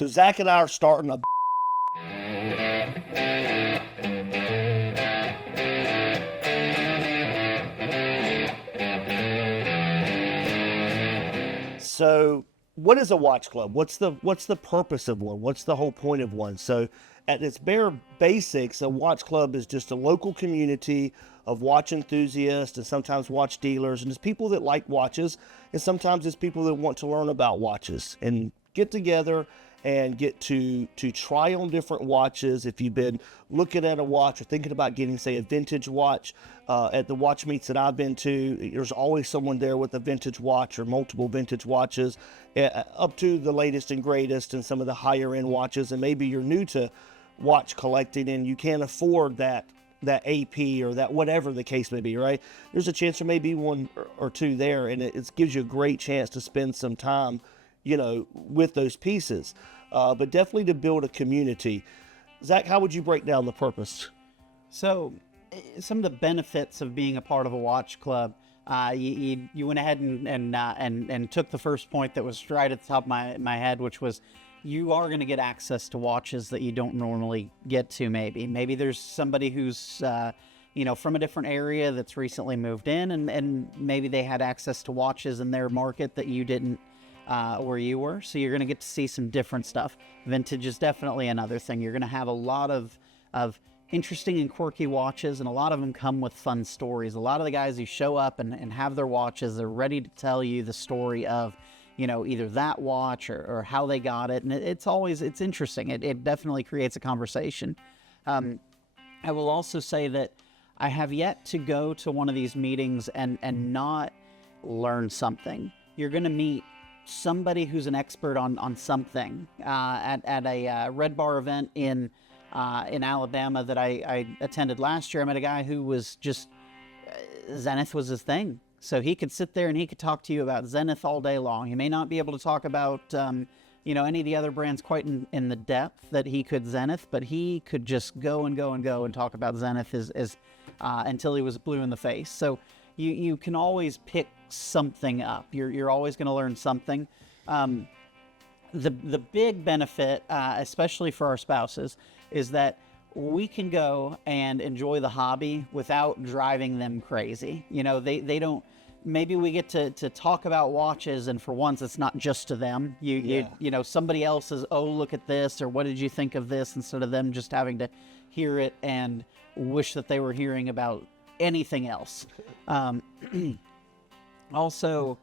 So Zach and I are starting a So what is a watch club? What's the purpose of one? What's the whole point of one? So at its bare basics, a watch club is just a local community of watch enthusiasts and sometimes watch dealers, and it's people that like watches, and sometimes it's people that want to learn about watches and get together and get to try on different watches. If you've been looking at a watch or thinking about getting, say, a vintage watch, at the watch meets that I've been to, there's always someone there with a vintage watch or multiple vintage watches, up to the latest and greatest and some of the higher end watches. And maybe you're new to watch collecting and you can't afford that AP or that whatever the case may be, right? There's a chance there may be one or two there, and it gives you a great chance to spend some time, with those pieces, but definitely to build a community. Zach, how would you break down the purpose? So some of the benefits of being a part of a watch club, you went ahead and took the first point that was right at the top of my head, which was you are going to get access to watches that you don't normally get to. Maybe there's somebody who's from a different area that's recently moved in, and maybe they had access to watches in their market that you didn't, where you were. So you're going to get to see some different stuff. Vintage is definitely another thing. You're going to have a lot of interesting and quirky watches, and a lot of them come with fun stories. A lot of the guys who show up and have their watches, they're ready to tell you the story of, either that watch or how they got it. And it's interesting. It definitely creates a conversation. I will also say that I have yet to go to one of these meetings and not learn something. You're going to meet somebody who's an expert on something. At a RedBar event in Alabama that I attended last year, I met a guy who was just, Zenith was his thing. So he could sit there and he could talk to you about Zenith all day long. He may not be able to talk about, any of the other brands quite in the depth that he could Zenith, but he could just go and talk about Zenith until he was blue in the face. So you can always pick something up. You're always going to learn something. The big benefit, especially for our spouses, is that we can go and enjoy the hobby without driving them crazy. They don't. Maybe we get to talk about watches, and for once, it's not just to them. Somebody else is, oh, look at this, or what did you think of this, instead of them just having to hear it and wish that they were hearing about anything else. Also,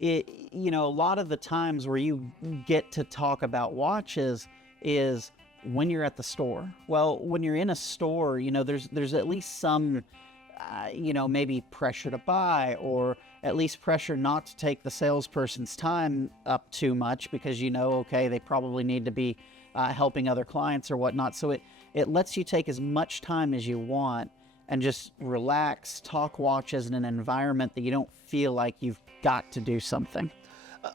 a lot of the times where you get to talk about watches is when you're at the store. Well, when you're in a store, there's at least some, maybe pressure to buy, or at least pressure not to take the salesperson's time up too much, because okay, they probably need to be helping other clients or whatnot. So it lets you take as much time as you want and just relax, talk watches in an environment that you don't feel like you've got to do something.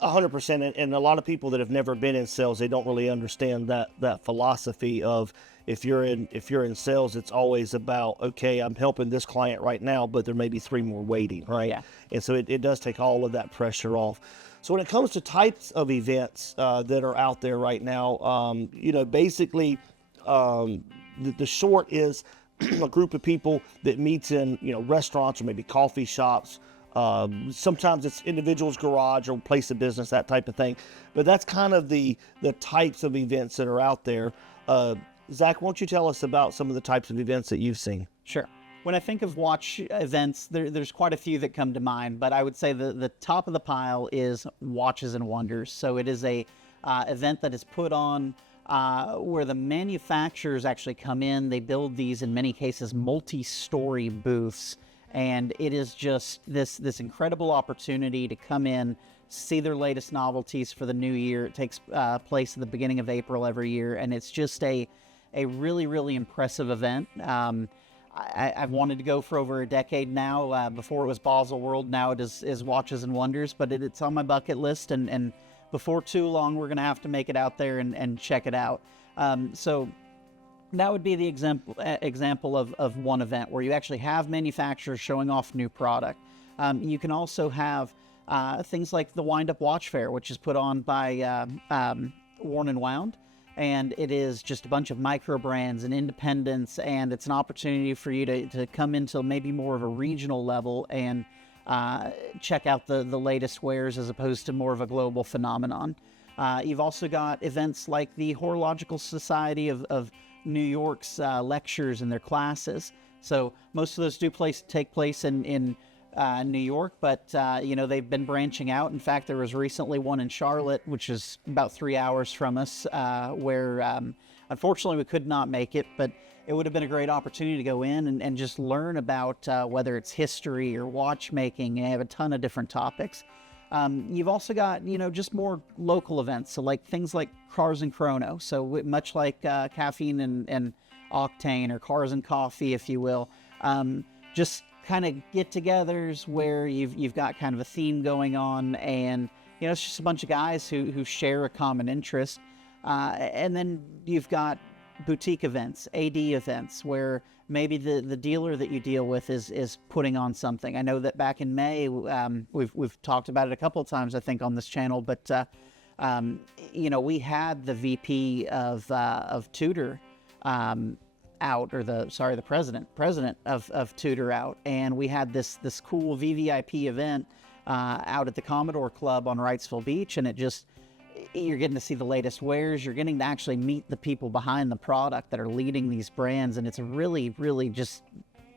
100%, and a lot of people that have never been in sales, they don't really understand that philosophy of if you're in sales, it's always about, okay, I'm helping this client right now, but there may be three more waiting, right? Yeah. And so it does take all of that pressure off. So when it comes to types of events that are out there right now, basically the short is a group of people that meets in restaurants or maybe coffee shops. Sometimes it's individual's garage or place of business, that type of thing. But that's kind of the types of events that are out there. Zach, won't you tell us about some of the types of events that you've seen? Sure. When I think of watch events, there's quite a few that come to mind, but I would say the top of the pile is Watches and Wonders. So it is a event that is put on where the manufacturers actually come in. They build these, in many cases, multi-story booths. And it is just this incredible opportunity to come in, see their latest novelties for the new year. It takes place at the beginning of April every year, and it's just a really, really impressive event. I've wanted to go for over a decade now. Before it was Basel World, now it is Watches and Wonders, but it's on my bucket list, and before too long, we're going to have to make it out there and check it out. So that would be the example of one event where you actually have manufacturers showing off new product. You can also have things like the Wind Up Watch Fair, which is put on by Worn and Wound, and it is just a bunch of micro brands and independents, and it's an opportunity for you to come into maybe more of a regional level and check out the latest wares as opposed to more of a global phenomenon. You've also got events like the Horological Society of New York's lectures and their classes. So most of those do take place in New York, but they've been branching out. In fact, there was recently one in Charlotte, which is about 3 hours from us, where unfortunately we could not make it, but it would have been a great opportunity to go in and just learn about whether it's history or watchmaking. They have a ton of different topics. You've also got, just more local events. So like things like Cars and Chrono. So much like Caffeine and Octane, or Cars and Coffee, if you will. Just kind of get-togethers where you've got kind of a theme going on, and it's just a bunch of guys who share a common interest. And then you've got boutique events, AD events, where maybe the dealer that you deal with is putting on something. I know that back in May, we've talked about it a couple of times, I think, on this channel, but we had the VP of Tudor out, or the president of Tudor out, and we had this cool VVIP event out at the Commodore Club on Wrightsville Beach, and you're getting to see the latest wares. You're getting to actually meet the people behind the product that are leading these brands, and it's a really, really just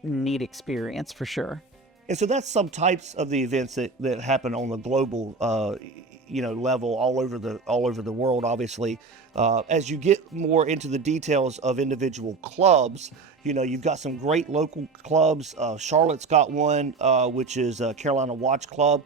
neat experience for sure. And so that's some types of the events that happen on the global level all over the world, obviously. As you get more into the details of individual clubs, you've got some great local clubs. Charlotte's got one, which is Carolina Watch Club,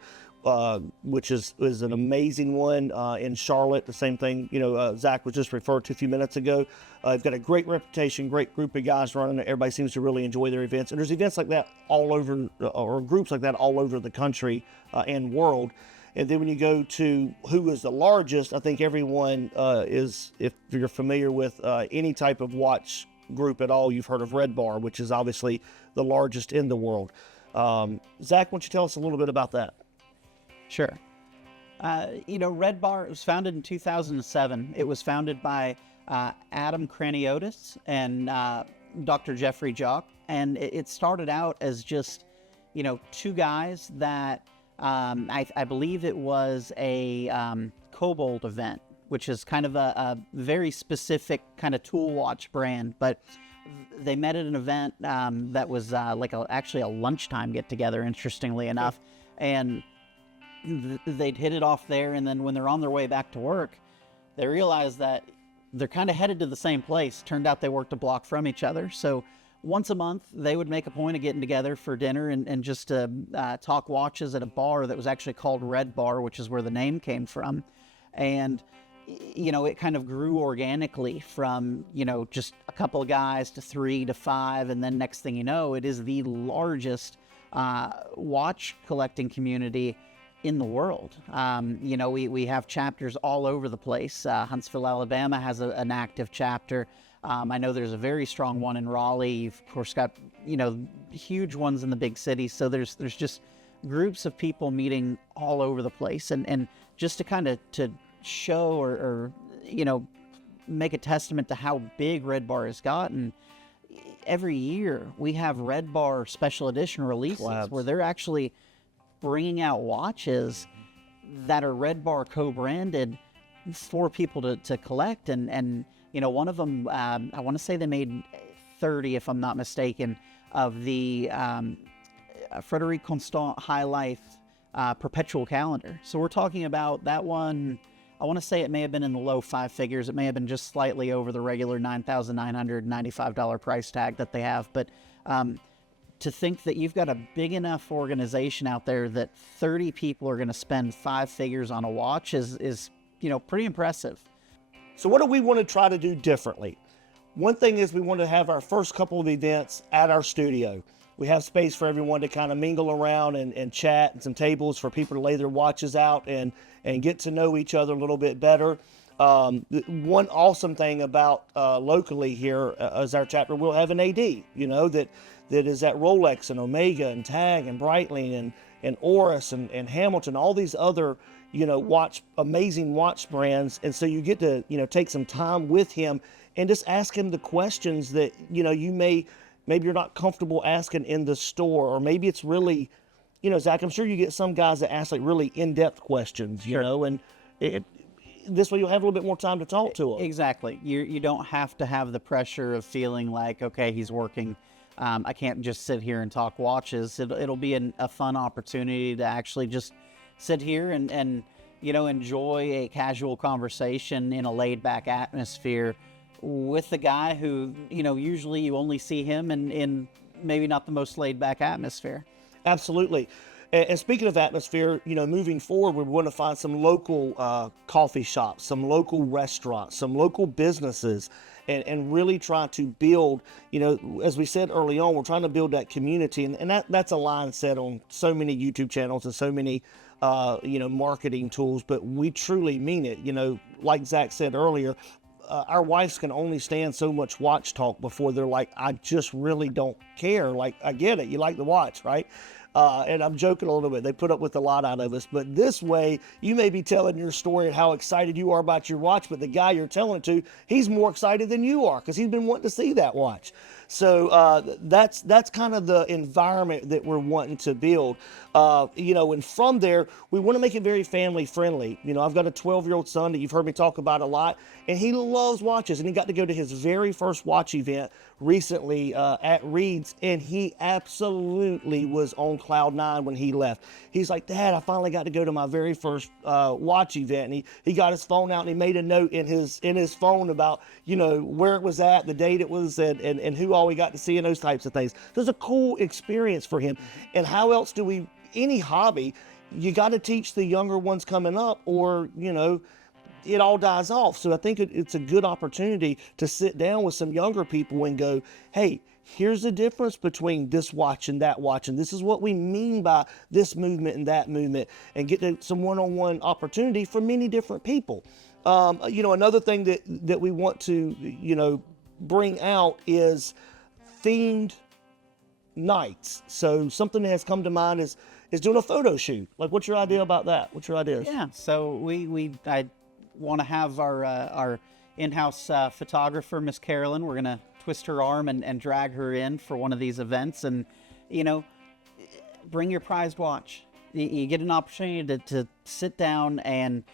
which is an amazing one in Charlotte. The same thing, Zach was just referred to a few minutes ago. They've got a great reputation, great group of guys running it. Everybody seems to really enjoy their events. And there's events like that all over, or groups like that all over the country and world. And then when you go to who is the largest, I think everyone is, if you're familiar with any type of watch group at all, you've heard of RedBar, which is obviously the largest in the world. Zach, why don't you tell us a little bit about that? Sure. RedBar was founded in 2007. It was founded by Adam Craniotis and Dr. Jeffrey Jock. And it started out as just, two guys that I believe it was a Cobalt event, which is kind of a very specific kind of tool watch brand. But they met at an event that was actually a lunchtime get-together, interestingly enough. And they'd hit it off there, and then when they're on their way back to work, they realized that they're kind of headed to the same place. Turned out they worked a block from each other. So once a month, they would make a point of getting together for dinner and just to talk watches at a bar that was actually called RedBar, which is where the name came from. And, it kind of grew organically from, just a couple of guys to 3 to 5. And then next thing you know, it is the largest watch collecting community in the world. We have chapters all over the place. Huntsville, Alabama has an active chapter. I know there's a very strong one in Raleigh. You've of course got, huge ones in the big cities. So there's just groups of people meeting all over the place. And just to kind of to show or make a testament to how big RedBar has gotten, every year we have RedBar special edition releases where they're actually bringing out watches that are RedBar co-branded for people to collect. And one of them, I want to say they made 30, if I'm not mistaken, of the Frederic Constant High Life perpetual calendar. So we're talking about that one. I want to say it may have been in the low 5 figures. It may have been just slightly over the regular $9,995 price tag that they have. But to think that you've got a big enough organization out there that 30 people are going to spend 5 figures on a watch is pretty impressive. So what do we want to try to do differently? One thing is we want to have our first couple of events at our studio. We have space for everyone to kind of mingle around and chat, and some tables for people to lay their watches out and get to know each other a little bit better. One awesome thing about locally here as our chapter, we'll have an AD, that is at Rolex and Omega and Tag and Breitling and Oris and Hamilton, all these other, watch amazing watch brands. And so you get to, take some time with him and just ask him the questions that, maybe you're not comfortable asking in the store, or maybe it's really, Zach, I'm sure you get some guys that ask like really in-depth questions, and this way you'll have a little bit more time to talk to them. Exactly. You don't have to have the pressure of feeling like, okay, he's working. I can't just sit here and talk watches. It'll be a fun opportunity to actually just sit here and enjoy a casual conversation in a laid-back atmosphere with the guy who, usually you only see him in maybe not the most laid-back atmosphere. Absolutely. And speaking of atmosphere, moving forward, we want to find some local coffee shops, some local restaurants, some local businesses, and really try to build, as we said early on, we're trying to build that community. And that's a line said on so many YouTube channels and so many, marketing tools, but we truly mean it. Like Zach said earlier, our wives can only stand so much watch talk before they're like, I just really don't care. Like, I get it. You like the watch, right? And I'm joking a little bit. They put up with a lot out of us. But this way, you may be telling your story and how excited you are about your watch, but the guy you're telling it to, he's more excited than you are because he's been wanting to see that watch. So that's kind of the environment that we're wanting to build. And from there, we want to make it very family friendly. I've got a 12-year-old son that you've heard me talk about a lot, and he loves watches, and he got to go to his very first watch event recently at Reed's, and he absolutely was on cloud nine when he left. He's like, Dad, I finally got to go to my very first watch event. And he got his phone out and he made a note in his phone about, where it was at, the date it was, and who all we got to see, and those types of things. So it's a cool experience for him. And how else do we, any hobby, you got to teach the younger ones coming up, or, it all dies off. So I think it's a good opportunity to sit down with some younger people and go, hey, here's the difference between this watch and that watch, and this is what we mean by this movement and that movement, and get some one-on-one opportunity for many different people. Another thing that we want to, bring out is themed nights. So something that has come to mind is doing a photo shoot. Like, what's your idea about that? What's your idea? Yeah, so I want to have our in-house photographer, Miss Carolyn. We're gonna twist her arm and drag her in for one of these events, and bring your prized watch. You get an opportunity to sit down and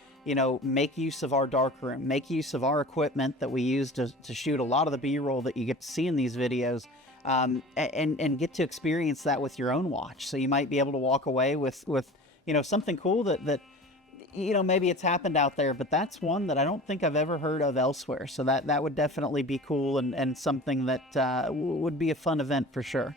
make use of our darkroom, make use of our equipment that we use to shoot a lot of the B-roll that you get to see in these videos, and get to experience that with your own watch. So you might be able to walk away with something cool that maybe it's happened out there, but that's one that I don't think I've ever heard of elsewhere. So that would definitely be cool, and something that would be a fun event for sure.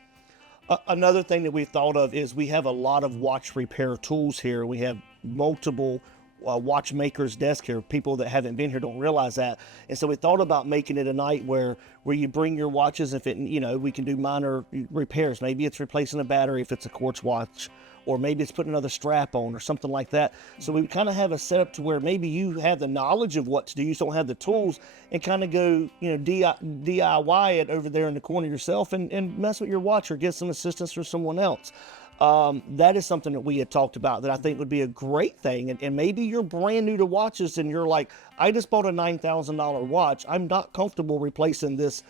Another thing that we thought of is we have a lot of watch repair tools here. We have multiple watchmakers' desk here. People that haven't been here don't realize that. And so we thought about making it a night where you bring your watches. If it, we can do minor repairs. Maybe it's replacing a battery if it's a quartz watch, or maybe it's putting another strap on or something like that. So we kind of have a setup to where maybe you have the knowledge of what to do, you just don't have the tools, and kind of go, DIY it over there in the corner yourself and mess with your watch, or get some assistance from someone else. That is something that we had talked about that I think would be a great thing. And maybe you're brand new to watches and you're like, I just bought a $9,000 watch. I'm not comfortable replacing this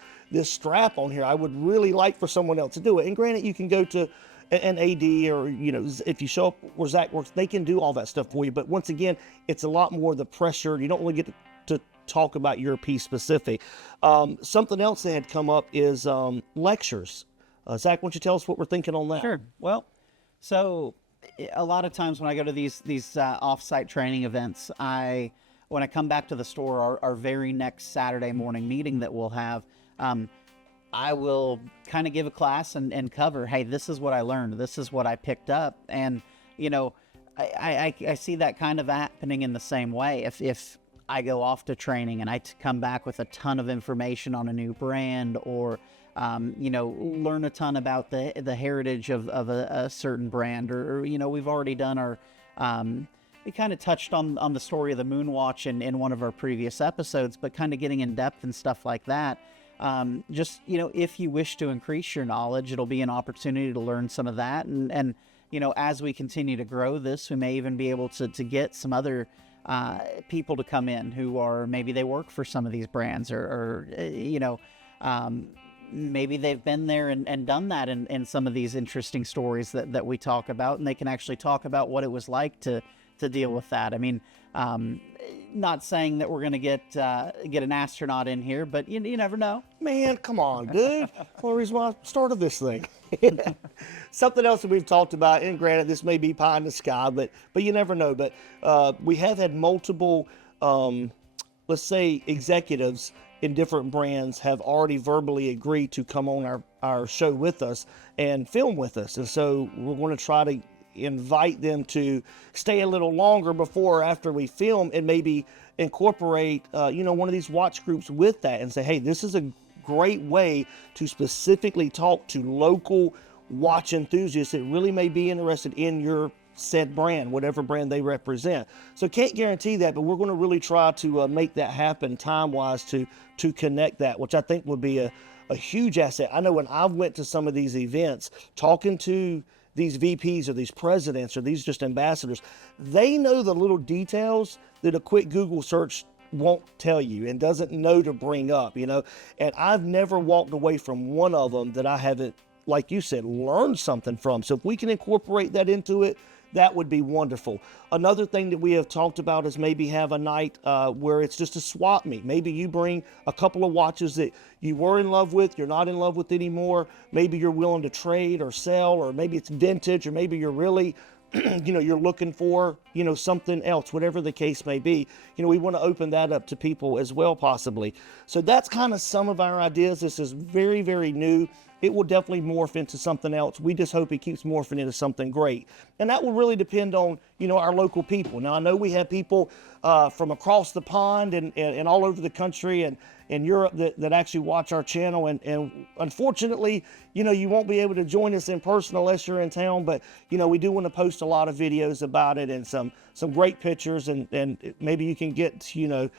strap on here. I would really like for someone else to do it. And granted, you can go to an AD, or, if you show up where Zach works, they can do all that stuff for you. But once again, it's a lot more the pressure. You don't really get to talk about your piece specific. Something else that had come up is lectures. Zach, why don't you tell us what we're thinking on that? Sure. Well, so a lot of times when I go to these off-site training events, when I come back to the store, our very next Saturday morning meeting that we'll have, I will kind of give a class and cover, hey, this is what I learned, this is what I picked up. And, I see that kind of happening in the same way. If I go off to training and I come back with a ton of information on a new brand, or learn a ton about the heritage of a certain brand, or we've already done our, we kind of touched on the story of the Moonwatch in one of our previous episodes, but kind of getting in depth and stuff like that. Just, if you wish to increase your knowledge, it'll be an opportunity to learn some of that. And as we continue to grow this, we may even be able to get some other people to come in who are, maybe they work for some of these brands, or maybe they've been there and done that in some of these interesting stories that we talk about, and they can actually talk about what it was like to deal with that. I mean, not saying that we're going to get an astronaut in here, but you never know. Man, come on, dude. One reason why I started this thing. Something else that we've talked about, and granted, this may be pie in the sky, but you never know. But we have had multiple, let's say, executives in different brands have already verbally agreed to come on our show with us and film with us. And so we're going to try to invite them to stay a little longer before or after we film, and maybe incorporate, one of these watch groups with that, and say, hey, this is a great way to specifically talk to local watch enthusiasts that really may be interested in your said brand, whatever brand they represent. So can't guarantee that, but we're going to really try to make that happen time-wise to connect that, which I think would be a huge asset. I know when I went to some of these events, talking to these VPs or these presidents or these just ambassadors, they know the little details that a quick Google search won't tell you and doesn't know to bring up, and I've never walked away from one of them that I haven't, like you said, learned something from. So if we can incorporate that into it, that would be wonderful. Another thing that we have talked about is maybe have a night where it's just a swap meet. Maybe you bring a couple of watches that you were in love with, you're not in love with anymore. Maybe you're willing to trade or sell, or maybe it's vintage, or maybe you're really, you're looking for, something else, whatever the case may be. We want to open that up to people as well, possibly. So that's kind of some of our ideas. This is very, very new. It will definitely morph into something else. We just hope it keeps morphing into something great. And that will really depend on, our local people. Now, I know we have people from across the pond and all over the country and in Europe that actually watch our channel. And unfortunately, you won't be able to join us in person unless you're in town. But, we do want to post a lot of videos about it and some great pictures. And maybe you can get, to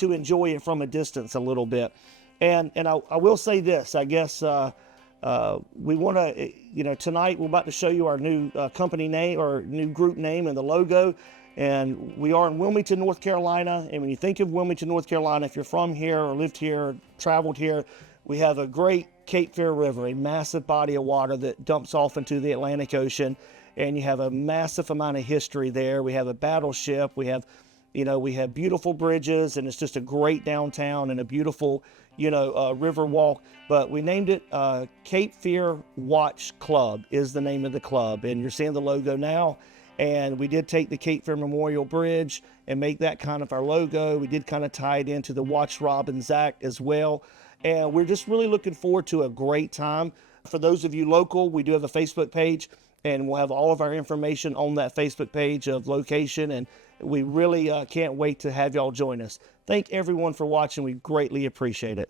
enjoy it from a distance a little bit. And I will say this, I guess we want to, tonight we're about to show you our new company name, or new group name, and the logo. And we are in Wilmington, North Carolina. And when you think of Wilmington, North Carolina, if you're from here or lived here or traveled here, we have a great Cape Fear River, a massive body of water that dumps off into the Atlantic Ocean. And you have a massive amount of history there. We have a battleship. We have beautiful bridges, and it's just a great downtown and a beautiful, river walk. But we named it Cape Fear Watch Club is the name of the club. And you're seeing the logo now. And we did take the Cape Fear Memorial Bridge and make that kind of our logo. We did kind of tie it into the Watch Robin Zach as well. And we're just really looking forward to a great time. For those of you local, we do have a Facebook page, and we'll have all of our information on that Facebook page of location. And we really can't wait to have y'all join us. Thank everyone for watching. We greatly appreciate it.